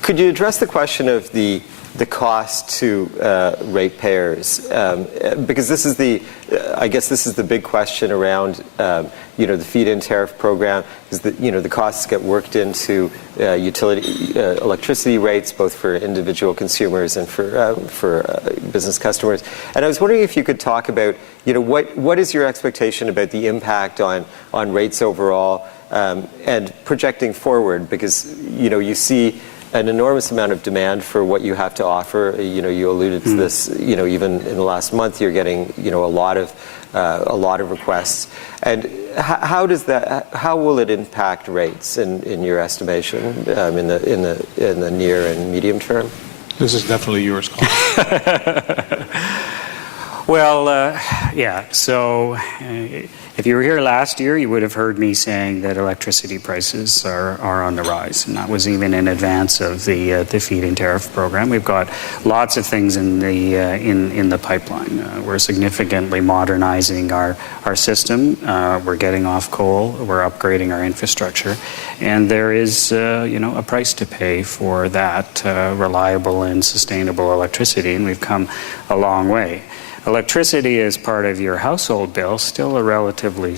Could you address the question of the cost to ratepayers? Because this is I guess this is the big question around, the feed-in tariff program, is that, the costs get worked into electricity rates, both for individual consumers and for business customers. And I was wondering if you could talk about, what is your expectation about the impact on rates overall, and projecting forward, because, you see an enormous amount of demand for what you have to offer. You alluded to this. Even in the last month, you're getting a lot of requests. And how will it impact rates in your estimation in the near and medium term? This is definitely yours, Colin. Well, yeah. So if you were here last year, you would have heard me saying that electricity prices are on the rise, and that was even in advance of the feed-in tariff program. We've got lots of things in the pipeline. We're significantly modernizing our system. We're getting off coal. We're upgrading our infrastructure, and there is a price to pay for that reliable and sustainable electricity, and we've come a long way. Electricity as part of your household bill, still a relatively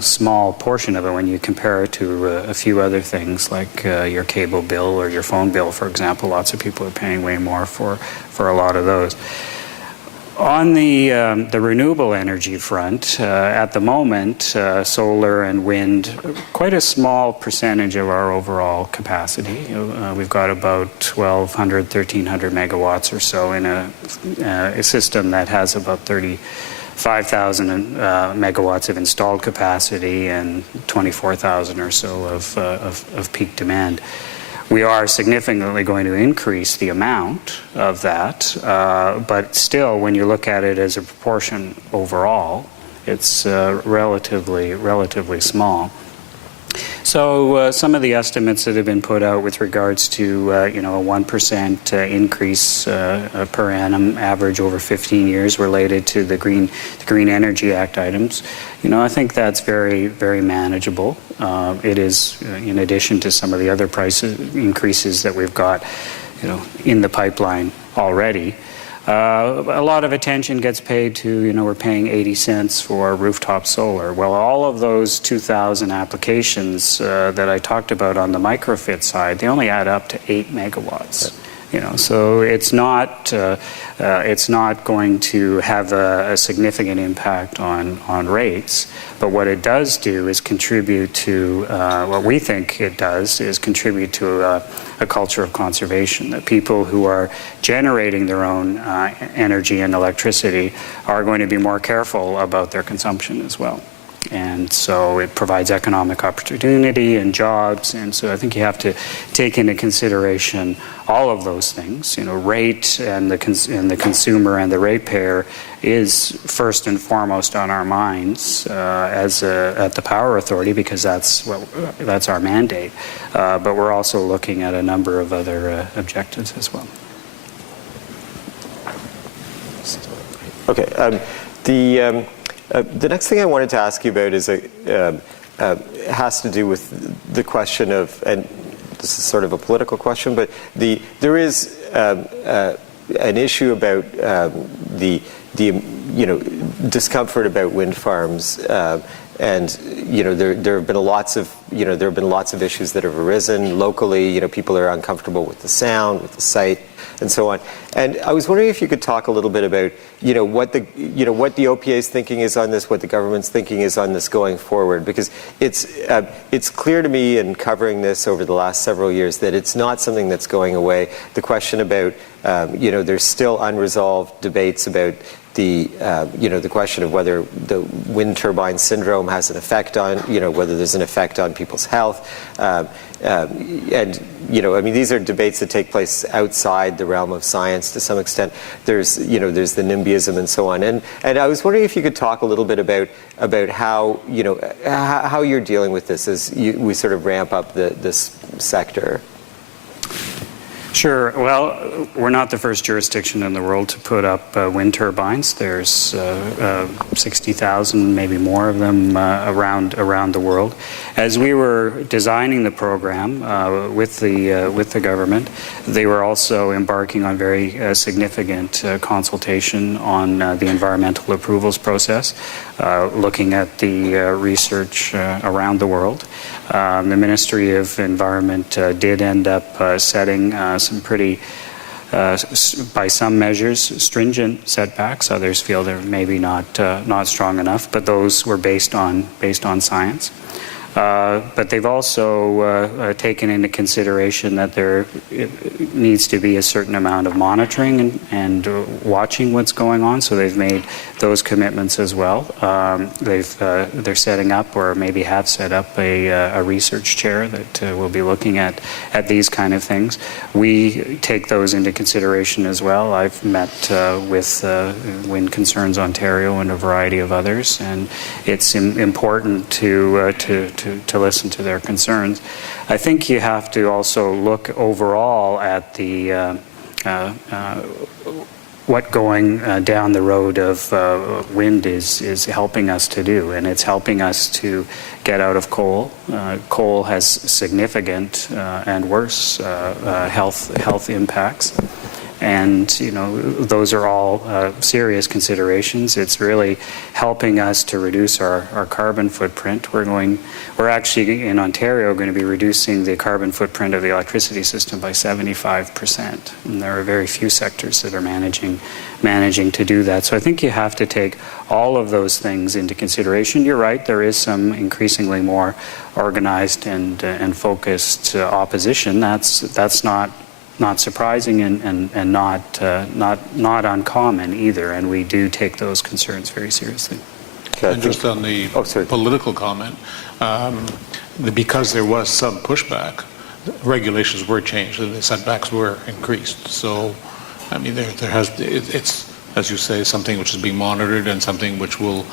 small portion of it when you compare it to a few other things like your cable bill or your phone bill, for example. Lots of people are paying way more for a lot of those. On the renewable energy front, at the moment, solar and wind, quite a small percentage of our overall capacity. We've got about 1,200, 1,300 megawatts or so in a system that has about 35,000 megawatts of installed capacity and 24,000 or so of peak demand. We are significantly going to increase the amount of that, but still, when you look at it as a proportion overall, it's relatively small. So some of the estimates that have been put out with regards to a 1% increase per annum average over 15 years related to the Green Energy Act items, I think that's very, very manageable. It is, in addition to some of the other price increases that we've got, in the pipeline already. A lot of attention gets paid to, we're paying 80 cents for rooftop solar. Well, all of those 2,000 applications that I talked about on the microfit side, they only add up to 8 megawatts. So it's not going to have a significant impact on rates. But what it does do is contribute to what we think it does is contribute to a culture of conservation. That people who are generating their own energy and electricity are going to be more careful about their consumption as well. And so it provides economic opportunity and jobs, and so I think you have to take into consideration all of those things. Rate and the consumer and the ratepayer is first and foremost on our minds at the Power Authority, because that's our mandate. But we're also looking at a number of other objectives as well. Okay. The next thing I wanted to ask you about is has to do with the question of, and this is sort of a political question, but there is an issue about the discomfort about wind farms, and there have been lots of issues that have arisen locally. People are uncomfortable with the sound, with the sight, and so on. And I was wondering if you could talk a little bit about what the OPA's thinking is on this, what the government's thinking is on this going forward, because it's clear to me in covering this over the last several years that it's not something that's going away. The question about there's still unresolved debates about the question of whether the wind turbine syndrome has an effect on, whether there's an effect on people's health. And, these are debates that take place outside the realm of science to some extent. There's the NIMBYism and so on. And I was wondering if you could talk a little bit about how, how you're dealing with this as we sort of ramp up this sector. Sure. Well, we're not the first jurisdiction in the world to put up wind turbines. There's 60,000, maybe more of them around the world. As we were designing the program with the government, they were also embarking on very significant consultation on the environmental approvals process, looking at the research around the world. The Ministry of Environment did end up setting some pretty, by some measures, stringent setbacks. Others feel they're maybe not strong enough, but those were based on science. But they've also taken into consideration that there needs to be a certain amount of monitoring and watching what's going on. So they've made those commitments as well. They're setting up, or maybe have set up, a research chair that will be looking at these kind of things. We take those into consideration as well. I've met with Wind Concerns Ontario and a variety of others, and it's important to listen to their concerns. I think you have to also look overall at the what going down the road of wind is helping us to do, and it's helping us to get out of coal. Coal has significant and worse health impacts. And those are all serious considerations. It's really helping us to reduce our carbon footprint. We're actually in Ontario going to be reducing the carbon footprint of the electricity system by 75%. And there are very few sectors that are managing to do that. So I think you have to take all of those things into consideration. You're right, there is some increasingly more organized and focused opposition. That's not surprising and not uncommon either, and we do take those concerns very seriously. And just on the political comment, because there was some pushback, regulations were changed and the setbacks were increased. So, I mean, it's, as you say, something which is being monitored and something which will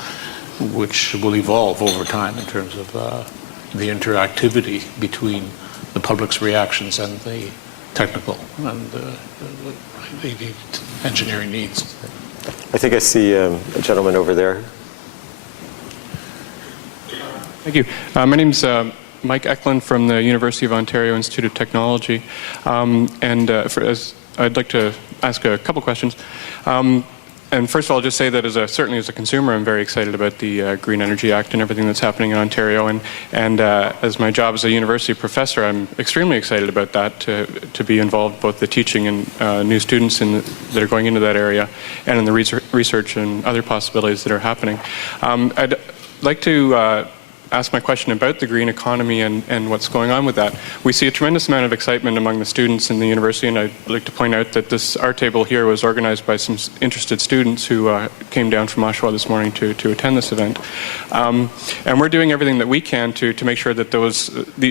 evolve over time in terms of the interactivity between the public's reactions and the technical and the engineering needs. I think I see a gentleman over there. Thank you. My name's Mike Eklund from the University of Ontario Institute of Technology. I'd like to ask a couple questions. And first of all, I'll just say that certainly as a consumer, I'm very excited about the Green Energy Act and everything that's happening in Ontario. And as my job as a university professor, I'm extremely excited about that, to be involved both the teaching and new students that are going into that area, and in the research and other possibilities that are happening. I'd like to ask my question about the green economy and what's going on with that. We see a tremendous amount of excitement among the students in the university, and I'd like to point out that our table here was organized by some interested students who came down from Oshawa this morning to attend this event. And we're doing everything that we can to make sure that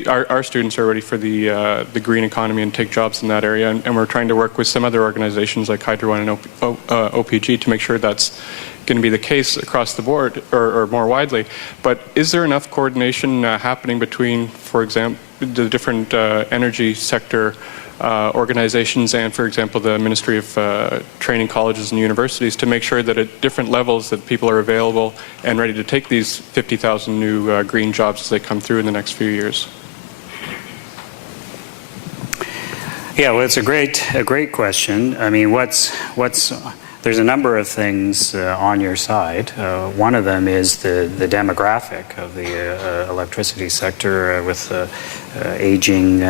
our students are ready for the green economy and take jobs in that area, and we're trying to work with some other organizations like Hydro One and OPG to make sure that's going to be the case across the board, or more widely. But is there enough coordination happening between, for example, the different energy sector organizations and, for example, the Ministry of Training Colleges and Universities, to make sure that at different levels that people are available and ready to take these 50,000 new green jobs as they come through in the next few years? Yeah, well, it's a great question. I mean, there's a number of things on your side. One of them is the demographic of the electricity sector. With the aging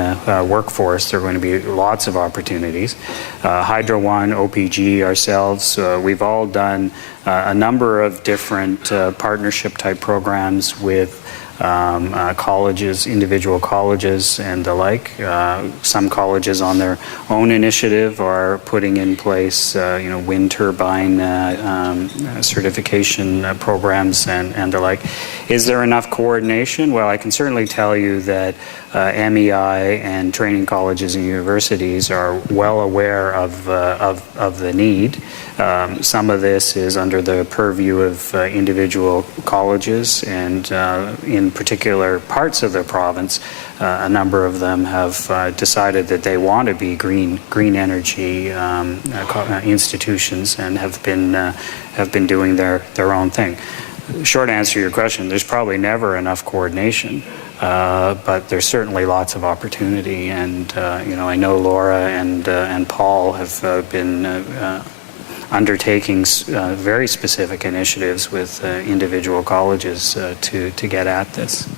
workforce, there are going to be lots of opportunities. Hydro One, OPG, ourselves, we've all done a number of different partnership type programs with colleges, individual colleges and the like. Some colleges on their own initiative are putting in place wind turbine certification programs and the like. Is there enough coordination? Well, I can certainly tell you that MEI and training colleges and universities are well aware of the need. Some of this is under the purview of individual colleges, and in particular parts of the province, a number of them have decided that they want to be green energy institutions and have been doing their own thing. Short answer to your question, there's probably never enough coordination. But there's certainly lots of opportunity, and I know Laura and Paul have been undertaking very specific initiatives with individual colleges to get at this.